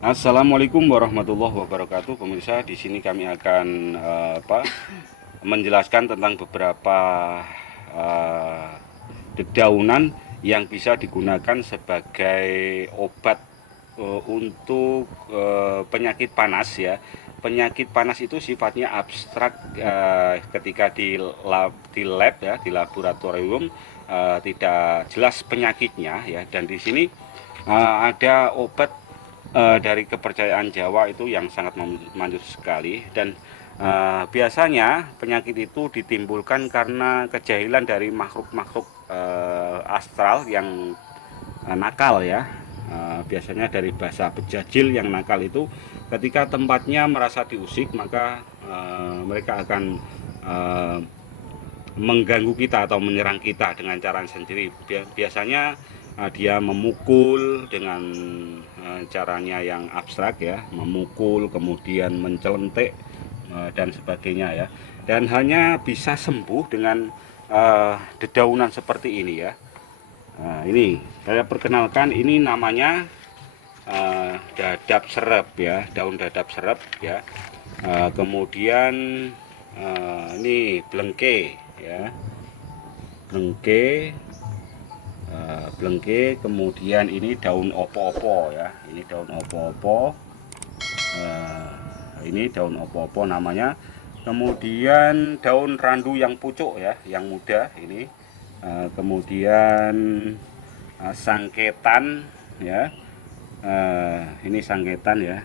Assalamualaikum warahmatullahi wabarakatuh. Pemirsa, di sini kami akan menjelaskan tentang beberapa eh, dedaunan yang bisa digunakan sebagai obat untuk penyakit panas ya. Penyakit panas itu sifatnya abstrak, ketika di lab ya, di laboratorium tidak jelas penyakitnya ya. Dan di sini ada obat dari kepercayaan Jawa itu yang sangat manjur sekali. Dan biasanya penyakit itu ditimbulkan karena kejahilan dari makhluk-makhluk astral yang nakal ya. Biasanya dari bahasa bejajil yang nakal itu, ketika tempatnya merasa diusik, maka mereka akan uh, mengganggu kita atau menyerang kita dengan cara sendiri. Biasanya dia memukul dengan caranya yang abstrak ya, memukul kemudian mencelentik dan sebagainya ya. Dan hanya bisa sembuh dengan dedaunan seperti ini ya. Nah, ini saya perkenalkan, ini namanya dadap serep ya, daun dadap serep ya. Kemudian ini blengke ya, blengke, blengke. Kemudian ini daun opo-opo ya, ini daun opo-opo, ini daun opo-opo namanya. Kemudian daun randu yang pucuk ya, yang muda ini. Kemudian sangketan ya, ini sangketan ya.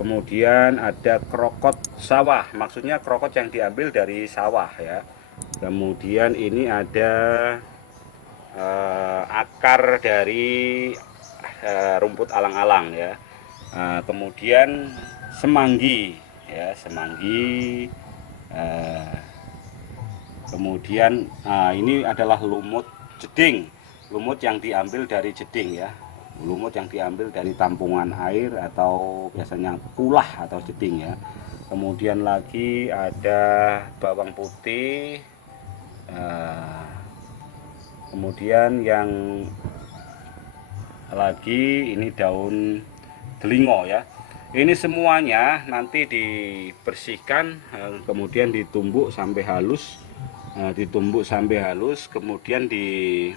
Kemudian ada krokot sawah, maksudnya krokot yang diambil dari sawah ya. Kemudian ini ada akar dari rumput alang-alang ya. Kemudian semanggi ya, semanggi. uh, Kemudian ini adalah lumut jeding, lumut yang diambil dari jeding ya, lumut yang diambil dari tampungan air atau biasanya kulah atau jeding ya. Kemudian lagi ada bawang putih, eh, kemudian yang lagi ini daun delingo ya. Ini semuanya nanti dibersihkan, kemudian ditumbuk sampai halus, kemudian di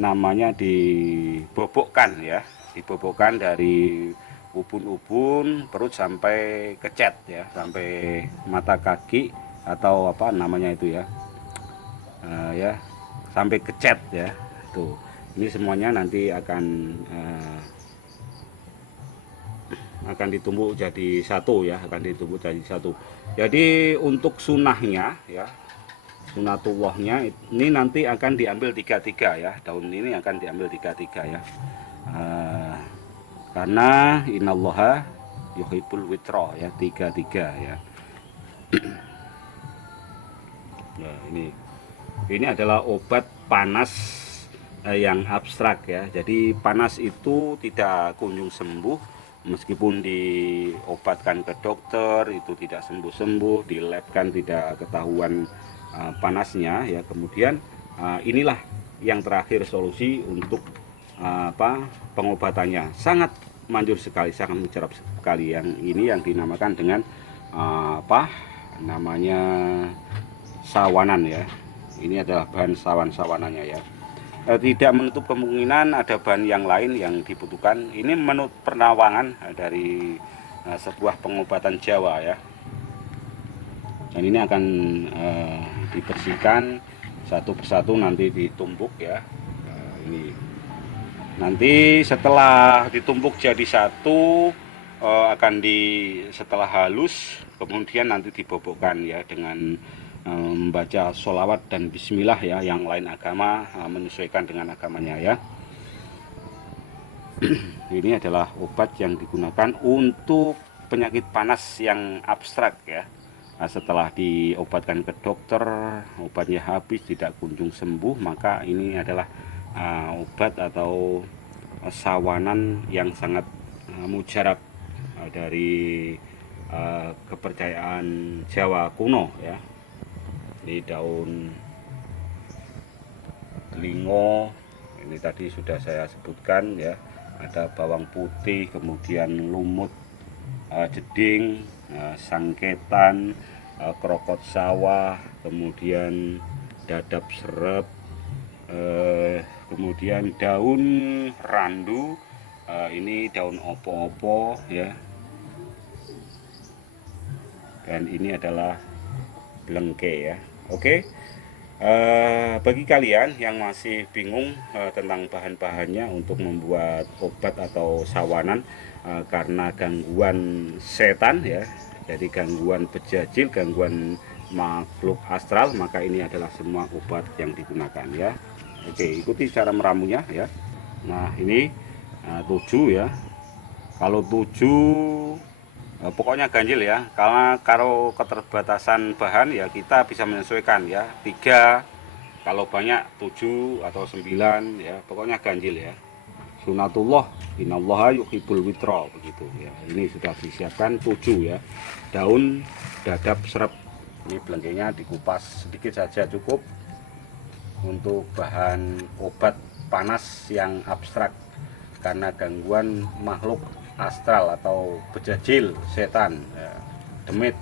namanya dibobokkan ya, dibobokkan dari ubun-ubun perut sampai ke cat ya, sampai mata kaki atau apa namanya itu ya, ya sampai ke cat ya. Tuh, ini semuanya nanti akan ditumbuk jadi satu ya, akan ditumbuk jadi satu. Jadi untuk sunahnya ya, sunatullahnya ini nanti akan diambil tiga-tiga ya, daun ini akan diambil tiga-tiga ya. uh, karena innallaha yuhibbul witro ya, tiga-tiga ya. Ya, ini adalah obat panas yang abstrak ya. Jadi panas itu tidak kunjung sembuh, meskipun diobatkan ke dokter itu tidak sembuh-sembuh, di lab kan tidak ketahuan panasnya ya. Kemudian inilah yang terakhir solusi untuk pengobatannya. Sangat manjur sekali, sangat mujarab sekali. Yang ini yang dinamakan dengan apa namanya, sawanan ya. Ini adalah bahan sawanannya ya. Tidak menutup kemungkinan ada bahan yang lain yang dibutuhkan. Ini menurut penawangan dari sebuah pengobatan Jawa ya. Dan ini akan dibersihkan satu persatu, nanti ditumbuk ya. Ini nanti setelah ditumbuk jadi satu, setelah halus kemudian nanti dibobokkan ya dengan membaca sholawat dan bismillah ya. Yang lain agama menyesuaikan dengan agamanya ya. Ini adalah obat yang digunakan untuk penyakit panas yang abstrak ya. Nah, setelah diobatkan ke dokter, obatnya habis tidak kunjung sembuh, maka ini adalah obat atau sawanan yang sangat mujarab dari kepercayaan Jawa kuno ya. Ini daun telingo ini tadi sudah saya sebutkan ya, ada bawang putih, kemudian lumut jeding, sangketan, krokot sawah, kemudian dadap serep, kemudian daun randu, ini daun opo-opo ya, dan ini adalah blengke ya. Oke. Bagi kalian yang masih bingung tentang bahan-bahannya untuk membuat obat atau sawanan karena gangguan setan ya, jadi gangguan bejajil, gangguan makhluk astral, maka ini adalah semua obat yang digunakan ya. Oke, ikuti cara meramunya ya. Nah ini 7 ya. Kalau 7 pokoknya ganjil ya, karena kalau keterbatasan bahan ya kita bisa menyesuaikan ya, 3, kalau banyak 7 atau 9 ya, pokoknya ganjil ya. Sunatullah, innallaha yuhibbul witra, begitu ya. Ini sudah disiapkan 7 ya. Daun dadap serep, ini belengkenya dikupas sedikit saja cukup untuk bahan obat panas yang abstrak karena gangguan makhluk astral atau bejajil setan ya, demit.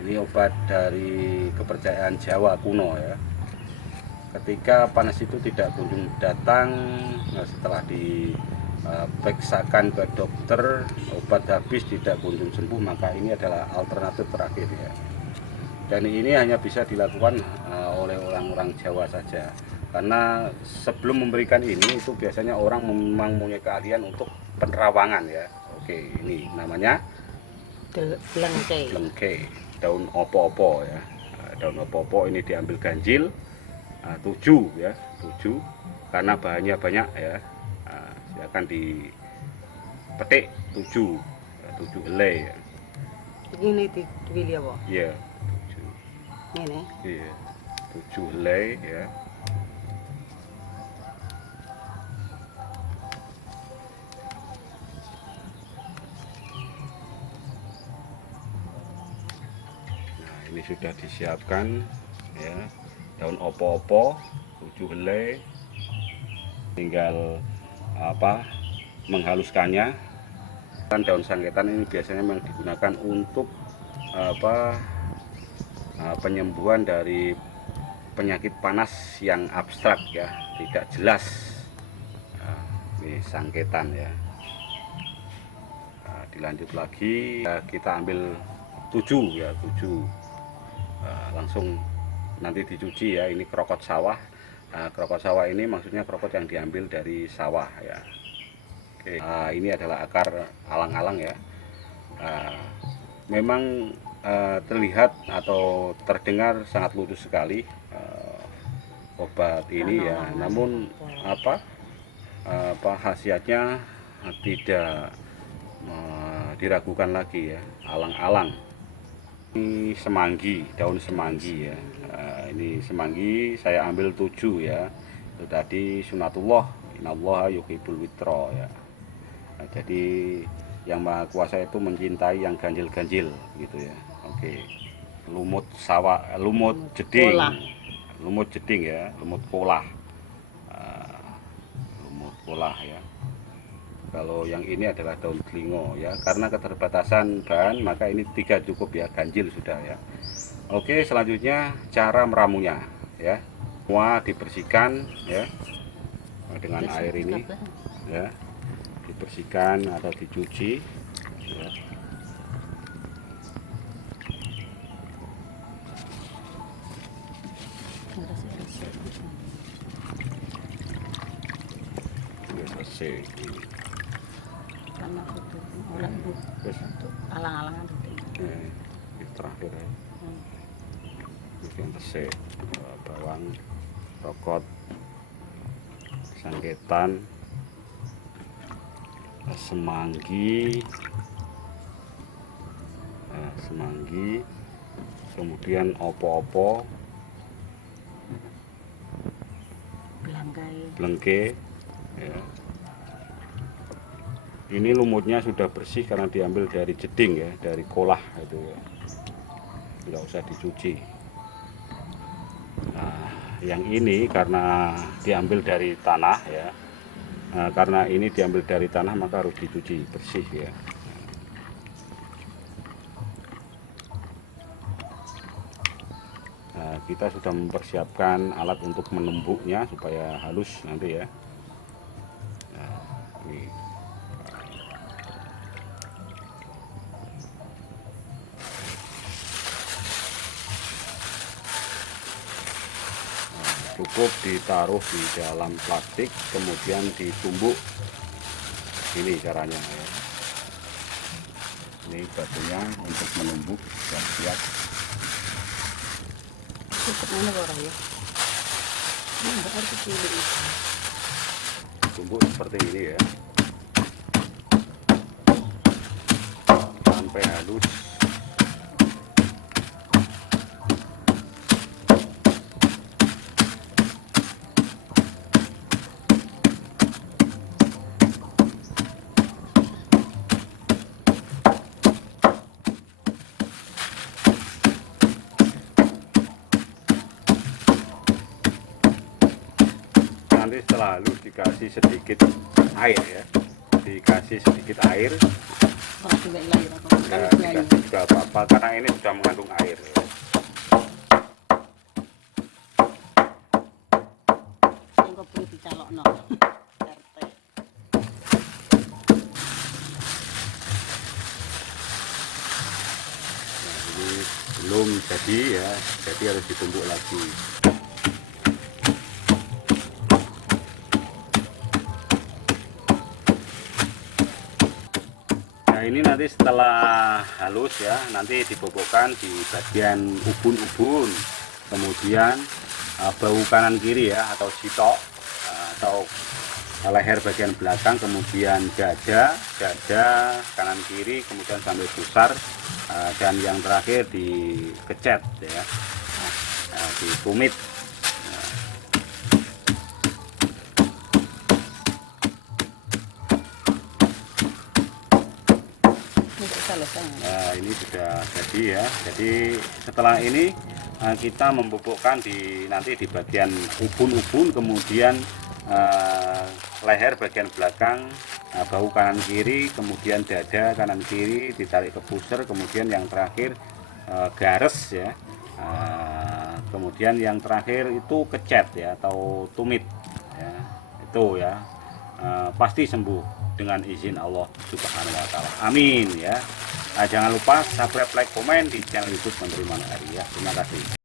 Ini obat dari kepercayaan Jawa kuno ya. Ketika panas itu tidak kunjung datang, setelah diperiksakan ke dokter, obat habis tidak kunjung sembuh, maka ini adalah alternatif terakhir ya. Dan ini hanya bisa dilakukan oleh orang-orang Jawa saja. Karena sebelum memberikan ini itu biasanya orang memang punya keahlian untuk penerawangan ya. Oke, ini namanya blengke, daun opo-opo ya. Daun opo-opo ini diambil ganjil 7 ya, 7 karena bahannya banyak ya. Silakan dipetik 7 helai ya. Ini dipilih apa? Iya, 7. Ini. Iya, 7 helai ya. Ini sudah disiapkan ya, daun opo-opo 7 helai, tinggal menghaluskannya. Daun sangketan ini biasanya memang digunakan untuk penyembuhan dari penyakit panas yang abstrak ya, tidak jelas. Ini sangketan ya. Dilanjut lagi, kita ambil 7 ya, 7. Langsung nanti dicuci ya. Ini krokot sawah. Krokot sawah ini maksudnya krokot yang diambil dari sawah ya. Oke. Ini adalah akar alang-alang ya. Memang terlihat atau terdengar sangat lucu sekali obat ini ya. Namun apa khasiatnya tidak diragukan lagi ya. Alang-alang. Ini semanggi, daun semanggi ya. Ini semanggi saya ambil 7 ya. Itu tadi sunatullah, innallaha yuhibbul witra ya. Jadi yang Maha Kuasa itu mencintai yang ganjil-ganjil gitu ya. Oke. Lumut sawah, lumut jeding. Lumut jeding ya, lumut kolah. Lumut kolah ya. Kalau yang ini adalah daun telingo ya, karena keterbatasan bahan maka ini 3 cukup ya, ganjil sudah ya. Oke, selanjutnya cara meramunya ya. Semua dibersihkan ya dengan air ini ya, dibersihkan atau dicuci ya. Selesai. Alang-alangan Ini terakhir ya. Ini resik, bawang, rokot, sangketan, semanggi, kemudian opo-opo, blengke ya. Ini lumutnya sudah bersih karena diambil dari jeding ya, dari kolah itu ya. Nggak usah dicuci. Nah, yang ini karena diambil dari tanah ya. Karena ini diambil dari tanah maka harus dicuci bersih ya. Kita sudah mempersiapkan alat untuk menumbuknya supaya halus nanti ya. Ini. Cukup ditaruh di dalam plastik kemudian ditumbuk. Ini caranya ya. Ini batunya untuk menumbuk sudah siap. Cukup mana orang ya? Enggak harus pilih. Tumbuk seperti ini ya, sampai halus. Nanti setelah halus dikasih sedikit air ya, dikasih sedikit air Kalau tidak lahir apa? ya, dikasih juga apa-apa karena ini sudah mengandung air ya. Enggak perlu dicalok no. RT. Ini belum jadi ya, jadi harus ditumbuk lagi. Nah ini nanti setelah halus ya, nanti dibobokkan di bagian ubun-ubun, kemudian bahu kanan kiri ya, atau sitok atau leher bagian belakang, kemudian dada kanan kiri, kemudian sampai pusar, dan yang terakhir dikecet ya, ditumit. Nah, ini sudah jadi ya. Jadi setelah ini kita membobokkan nanti di bagian ubun-ubun, kemudian leher bagian belakang, bahu kanan kiri, kemudian dada kanan kiri ditarik ke pusar, kemudian yang terakhir gares ya. Kemudian yang terakhir itu kecet ya, atau tumit ya. Itu ya. Pasti sembuh dengan izin Allah Subhanahu wa taala. Amin ya. Jangan lupa subscribe, like, komen di channel YouTube Menteri Manuk RI ya. Terima kasih.